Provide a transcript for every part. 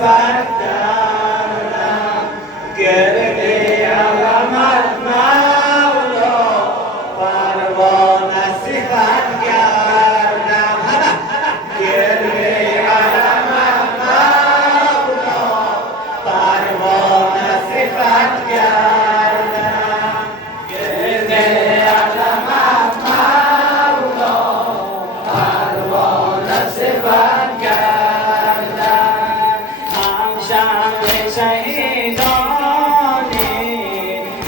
صفت کردم گردی علمت مولا پروانه صفت کردم گردی علمت مولا پروانه صفت کردم گردی علمت مولا پروانه صفت کردم هم شمع شهیدانی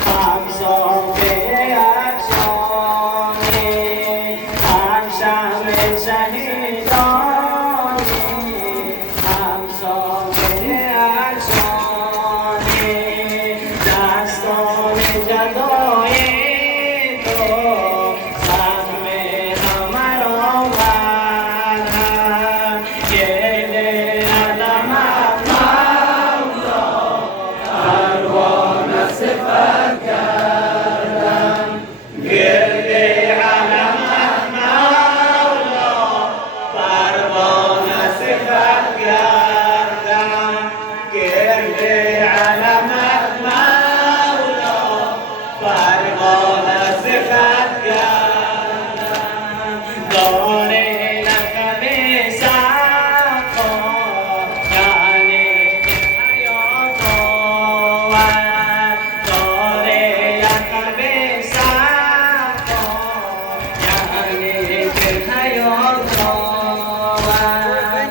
هم صافی افسانی هم شمع شهیدانی هم صافی افسانی دستان جدای تو زخم همه را برم گرد علمت مولا پروانه صفت کردم گرد علمت مولا پروانه صفت کردم گرد علمت مولا پروانه صفت کردم دار لقب سقا یعنی حیات آور دار لقب سقا یعنی حیات آور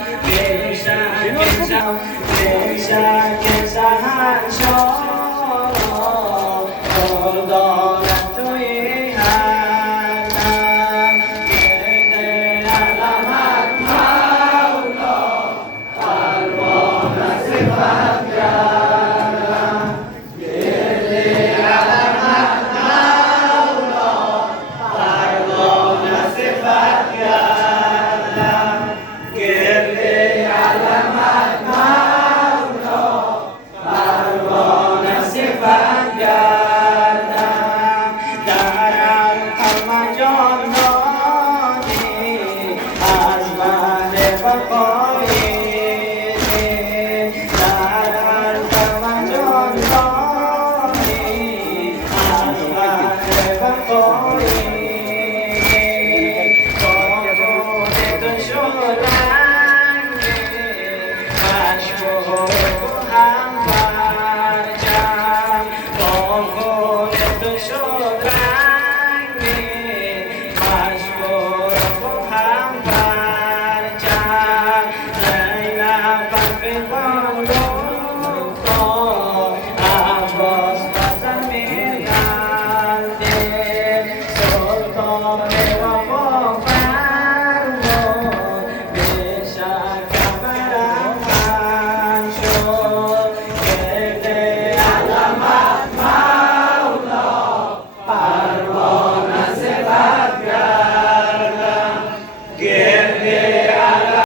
بیشک